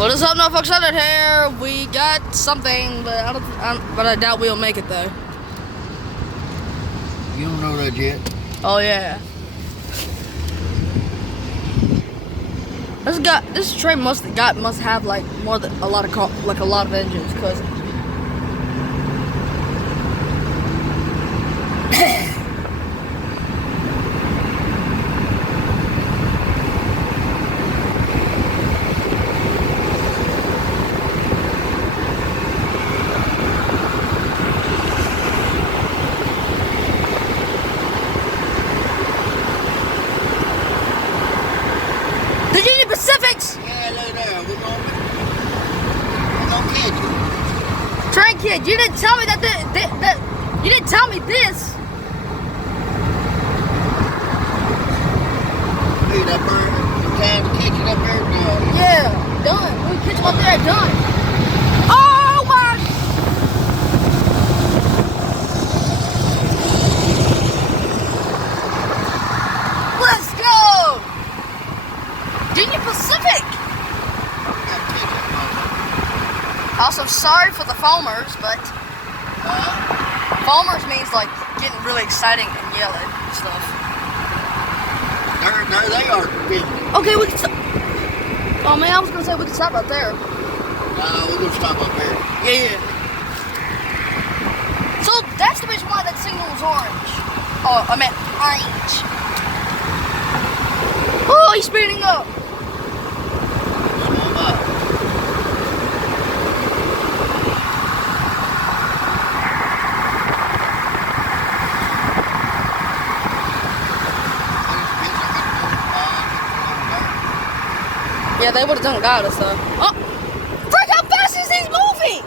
What is up, no folks out here? We got something, but I doubt we'll make it though. You don't know that yet. Oh yeah. This train must have like more than a lot of engines, cause. Virginia Pacifics! Yeah, look there. We're gonna catch you. Train kid, you didn't tell me that you didn't tell me this. Hey, that bird. You time to catch it up there now. Yeah, done. We catch him up there, done. Oh my! Let's go! Virginia Pacific! Also, sorry for the foamers, but foamers means like getting really exciting and yelling and stuff. There they are. Big. Okay, we can stop. Oh man, I was gonna say we can stop right there. No, we're gonna stop up there. Yeah. So that's the reason why that signal was orange. Oh, I meant orange. Oh, he's speeding up. Slow up. Yeah, they would have done got us though. Oh, frick! How fast is he moving?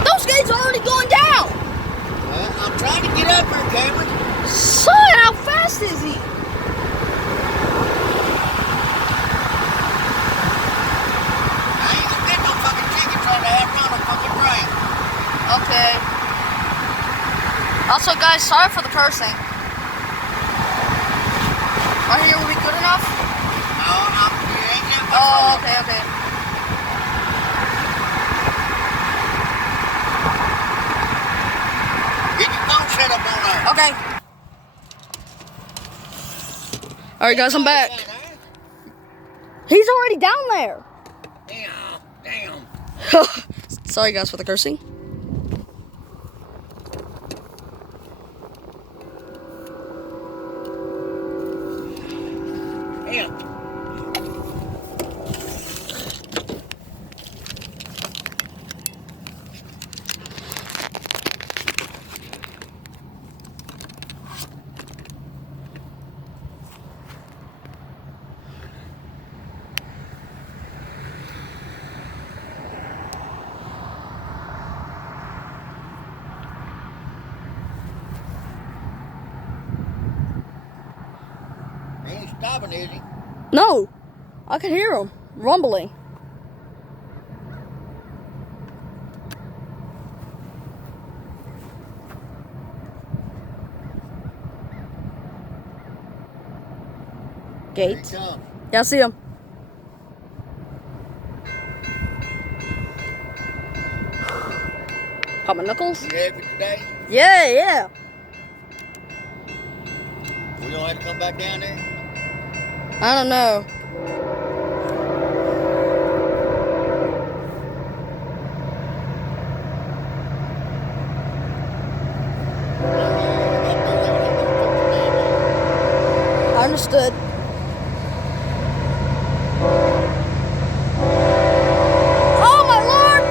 Those gates are already going down. I'm trying to get up here, Cameron. Son, how fast is he? I ain't gonna get no fucking ticket trying to outrun a fucking train. Okay. Also, guys, sorry for the cursing. Right here will be good enough? No, you ain't getting my Oh, phone. okay. Get your phone set up on there. Okay. Alright, guys, I'm back. He's already down there. Damn. Sorry, guys, for the cursing. Damn. He ain't stopping, is he? No, I can hear him rumbling. Here he Gates. comes. Yeah, I see him. Pop my knuckles. You happy today? Yeah. We gonna have to come back down there? I don't know. I understood. Oh my lord!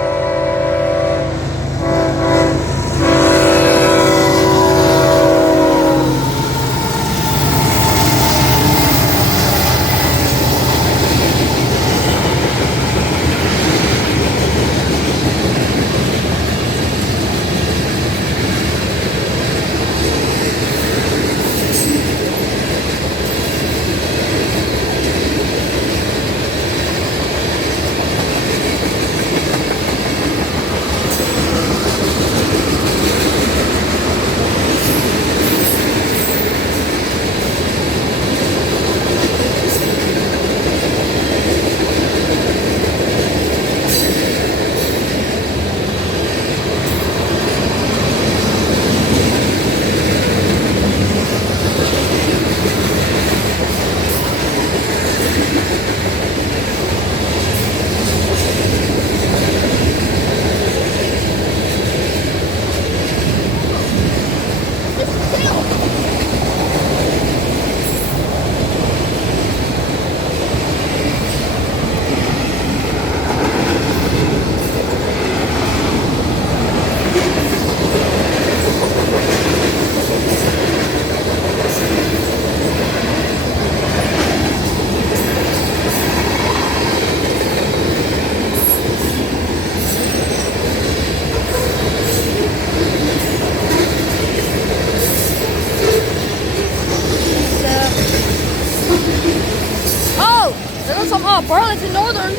found some Burlington Northern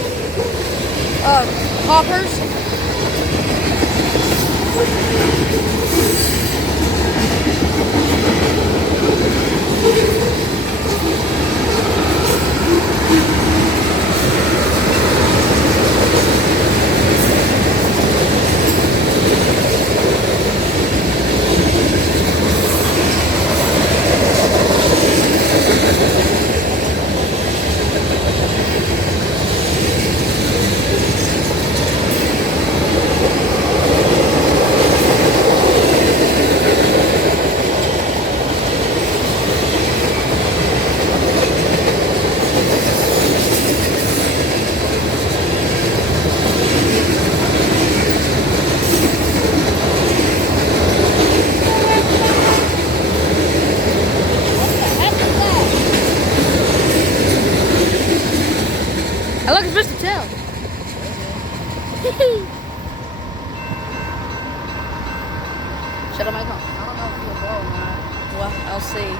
hoppers. I look, it's Mr. Tail. Shut up, my car. I don't know if you'll go or not. Well, I'll see.